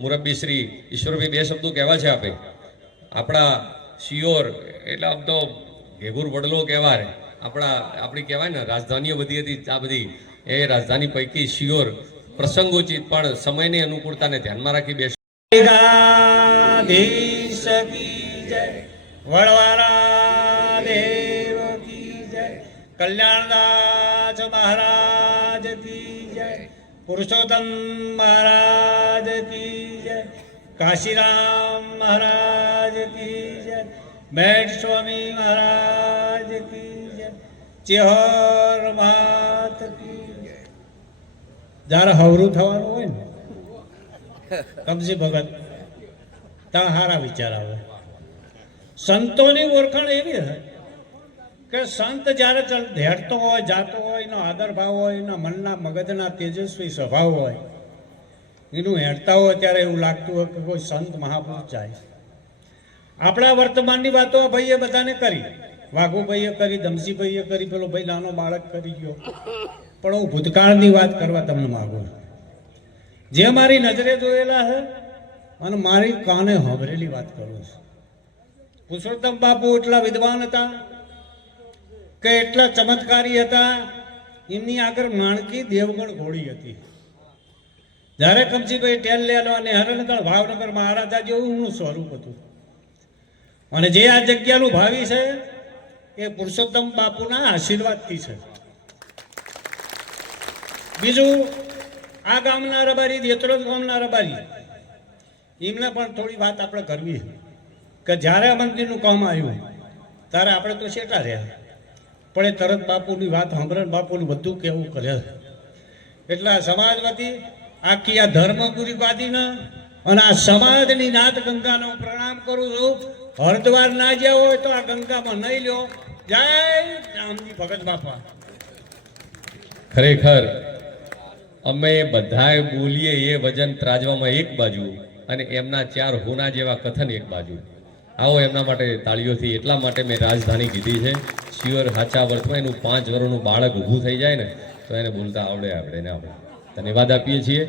મુરબ્બી શ્રી ઈશ્વરભાઈ બે શબ્દો કહેવા છે આપે. આપણા શિયોર એટલે આમ તો ઘેઘુર વડલો કહેવાય. રે. આપણા, આપણી કહેવાય ને, રાજધાનીઓ બધી હતી, આ બધી. એ રાજધાની પૈકી શિયોર પ્રસંગોચિત, પણ સમયની અનુકૂળતાને ધ્યાનમાં રાખી બેસ કલ્યાણદાસ મહારાજ કી પુરુષોત્તમ મહારાજ કી જય. કાશીરામ મહારાજ કી જય. બેટ સ્વામી મહારાજ કી જય. ચેહર માત કી જય. જ્યારે હવરું થવાનું હોય ને કમસી ભગત, ત્યાં હારા વિચાર આવે. સંતોની ઓળખાણ એવી છે કે સંત જ્યારે હેડતો હોય, જાતો હોય, એનો આદર ભાવ હોય, એના મનના મગજના તેજસ્વી સ્વભાવ હોય, એનું હેડતા હોય ત્યારે એવું લાગતું હોય કે કોઈ સંત મહાપુરુષ જાય. આપણા વર્તમાનની વાતો ભાઈએ બધાને કરી. વાઘુભાઈએ કરી ધમસીભાઈએ કરી, પેલો ભાઈ નાનો બાળક કરી ગયો. પણ હું ભૂતકાળની વાત કરવા તમને માગું છું. જે મારી નજરે જોયેલા છે, અને મારી કાને સાંભળેલી વાત કરું છું. પુરુષોત્તમ બાપુ એટલા વિદ્વાન હતા કે એટલા ચમત્કારી હતા, એમની આગળ માણકી દેવગણ ઘોડી હતી. જ્યારે કમસીભાઈ ટેલ લેલો અને હરણગણ ભાવનગર મહારાજા જેવું એમનું સ્વરૂપ હતું. અને જે આ જગ્યાનું ભાવિ છે, એ પુરુષોત્તમ બાપુના આશીર્વાદથી છે. બીજું, આ ગામના રબારી દેત્રોદ ગામના રબારી, એમને પણ થોડી વાત આપણે કરવી કે જ્યારે આ મંદિરનું કામ આવ્યું, ત્યારે આપણે તો શેટા રહ્યા. પણ એ તરત બાપુની વાત સાંભળે બાપુનું બધું કેવું કરે છે. એટલે આ સમાજ આખી આ ધર્મગુરી વાદીના અને આ સમાજની નાથ ગંગાનો પ્રણામ કરું છું. હરિદ્વાર ના જ્યાં હોય તો આ ગંગામાં નહીં લ્યો. જય રામજી ભગત બાપા. ખરેખર અમે બધાએ બોલીએ એ વજન ત્રાજવામાં એક બાજુ અને એમના ચાર હોના જેવા કથન એક બાજુ. આવો એમના માટે તાળીઓથી એટલા માટે મેં રાજધાની કીધી છે. શિયોર હાચા વર્તમાં એનું પાંચ વર્ષનું બાળક ઊભું થઈ જાય ને, તો એને બોલતા આવડે આવડે ને આપણે ધન્યવાદ આપીએ છીએ.